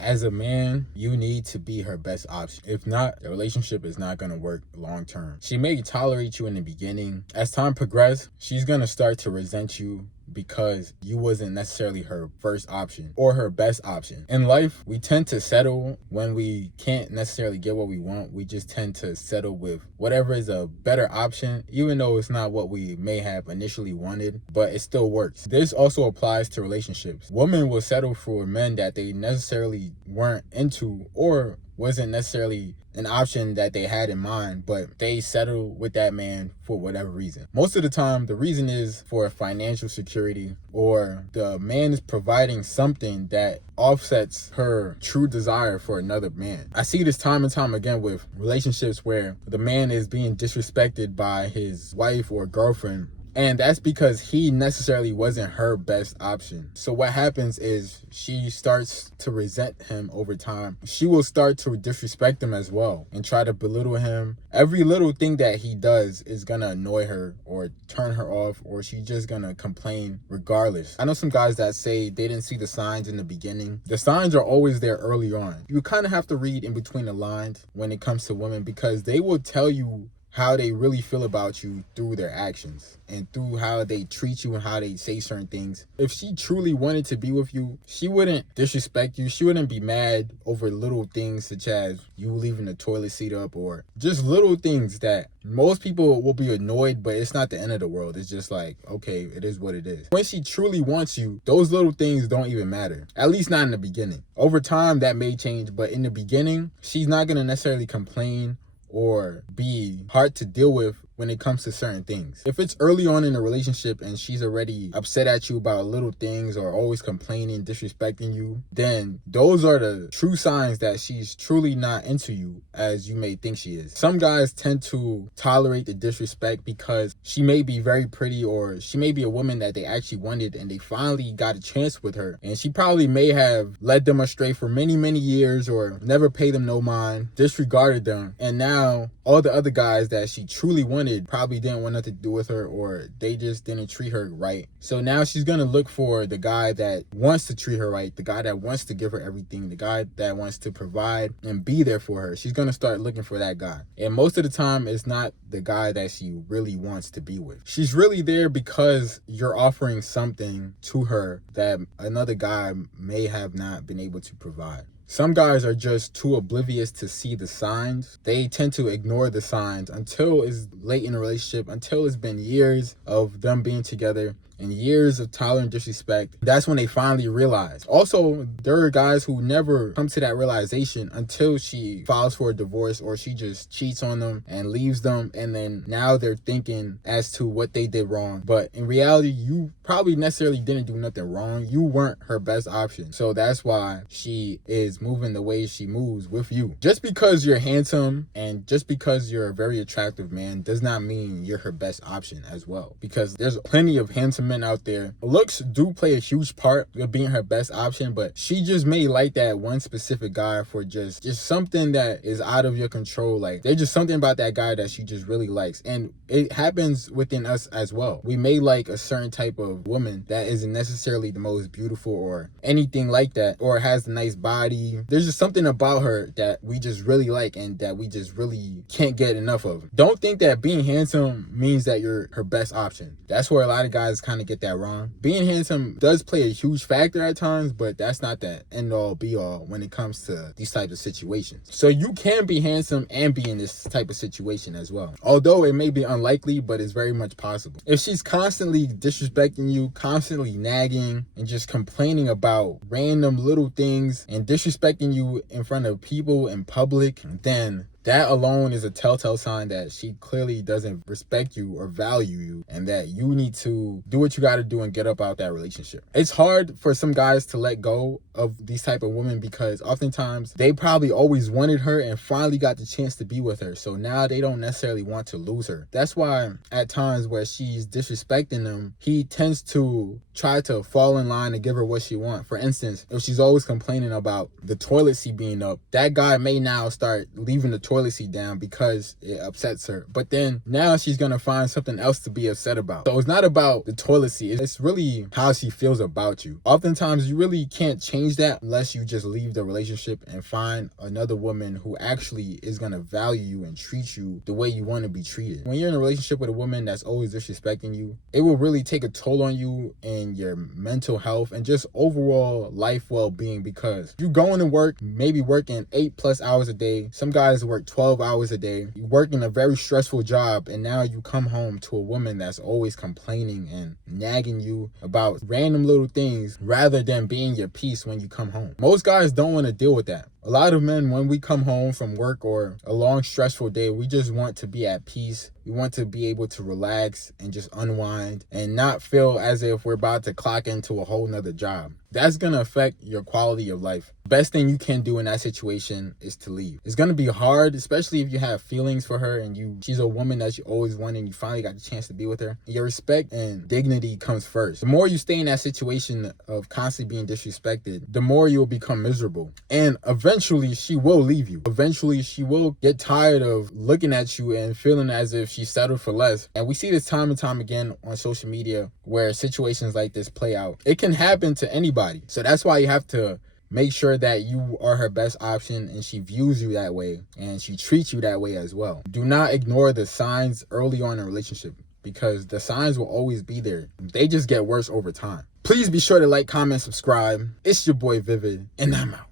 As a man, you need to be her best option. If not, the relationship is not going to work long term. She may tolerate you in the beginning. As time progresses, she's going to start to resent you because you wasn't necessarily her first option or her best option. In life, we tend to settle when we can't necessarily get what we want. We just tend to settle with whatever is a better option, even though it's not what we may have initially wanted, but it still works. This also applies to relationships. Women will settle for men that they necessarily weren't into or wasn't necessarily an option that they had in mind, but they settle with that man for whatever reason. Most of the time, the reason is for financial security, or the man is providing something that offsets her true desire for another man. I see this time and time again with relationships where the man is being disrespected by his wife or girlfriend, and that's because he necessarily wasn't her best option. So what happens is she starts to resent him over time. She will start to disrespect him as well and try to belittle him. Every little thing that he does is gonna annoy her or turn her off, or she's just gonna complain regardless. I know some guys that say they didn't see the signs in the beginning. The signs are always there early on. You kind of have to read in between the lines when it comes to women, because they will tell you how they really feel about you through their actions and through how they treat you and how they say certain things. If she truly wanted to be with you, she wouldn't disrespect you. She wouldn't be mad over little things such as you leaving the toilet seat up, or just little things that most people will be annoyed, but it's not the end of the world. It's just like, okay, it is what it is. When she truly wants you, those little things don't even matter. At least not in the beginning. Over time, that may change, but in the beginning, she's not going to necessarily complain or be hard to deal with when it comes to certain things. If it's early on in a relationship and she's already upset at you about little things or always complaining, disrespecting you, then those are the true signs that she's truly not into you as you may think she is. Some guys tend to tolerate the disrespect because she may be very pretty, or she may be a woman that they actually wanted and they finally got a chance with her, and she probably may have led them astray for many years, or never paid them no mind, disregarded them, and now all the other guys that she truly wanted probably didn't want nothing to do with her, or they just didn't treat her right. So now she's gonna look for the guy that wants to treat her right, the guy that wants to give her everything, the guy that wants to provide and be there for her. She's gonna start looking for that guy, and most of the time it's not the guy that she really wants to be with. She's really there because you're offering something to her that another guy may have not been able to provide. Some guys are just too oblivious to see the signs. They tend to ignore the signs until it's late in a relationship, until it's been years of them being together and years of tolerant disrespect. That's when they finally realize. Also, there are guys who never come to that realization until she files for a divorce, or she just cheats on them and leaves them, and then now they're thinking as to what they did wrong. But in reality, you probably necessarily didn't do nothing wrong. You weren't her best option. So that's why she is moving the way she moves with you. Just because you're handsome and just because you're a very attractive man does not mean you're her best option as well, because there's plenty of handsome men out there. Looks do play a huge part of being her best option, but she just may like that one specific guy for just something that is out of your control. Like, there's just something about that guy that she just really likes, and it happens within us as well. We may like a certain type of woman that isn't necessarily the most beautiful or anything like that, or has a nice body. There's just something about her that we just really like and that we just really can't get enough of. Don't think that being handsome means that you're her best option. That's where a lot of guys kind of get that wrong. Being handsome does play a huge factor at times, but that's not the end all be all when it comes to these types of situations. So you can be handsome and be in this type of situation as well. Although it may be unlikely, but it's very much possible. If she's constantly disrespecting you, constantly nagging and just complaining about random little things and disrespecting you in front of people in public, then that alone is a telltale sign that she clearly doesn't respect you or value you, and that you need to do what you got to do and get up out that relationship. It's hard for some guys to let go of these type of women because oftentimes they probably always wanted her and finally got the chance to be with her. So now they don't necessarily want to lose her. That's why at times where she's disrespecting them, he tends to try to fall in line and give her what she wants. For instance, if she's always complaining about the toilet seat being up, that guy may now start leaving the toilet seat down because it upsets her. But then now she's gonna find something else to be upset about. So it's not about the toilet seat. It's really how she feels about you. Oftentimes you really can't change that unless you just leave the relationship and find another woman who actually is gonna value you and treat you the way you want to be treated. When you're in a relationship with a woman that's always disrespecting you, it will really take a toll on you and your mental health and just overall life well-being, because you going to work, maybe working 8+ hours a day. Some guys work 12 hours a day. You work in a very stressful job, and now you come home to a woman that's always complaining and nagging you about random little things rather than being your peace when you come home. Most guys don't want to deal with that. A lot of men, when we come home from work or a long stressful day, we just want to be at peace. We want to be able to relax and just unwind and not feel as if we're about to clock into a whole nother job. That's going to affect your quality of life. Best thing you can do in that situation is to leave. It's going to be hard, especially if you have feelings for her and she's a woman that you always wanted and you finally got the chance to be with her. Your respect and dignity comes first. The more you stay in that situation of constantly being disrespected, the more you'll become miserable. And eventually she will leave you. Eventually she will get tired of looking at you and feeling as if she settled for less. And we see this time and time again on social media where situations like this play out. It can happen to anybody. So that's why you have to make sure that you are her best option and she views you that way and she treats you that way as well. Do not ignore the signs early on in a relationship, because the signs will always be there. They just get worse over time. Please be sure to like, comment, subscribe. It's your boy Vivid, and I'm out.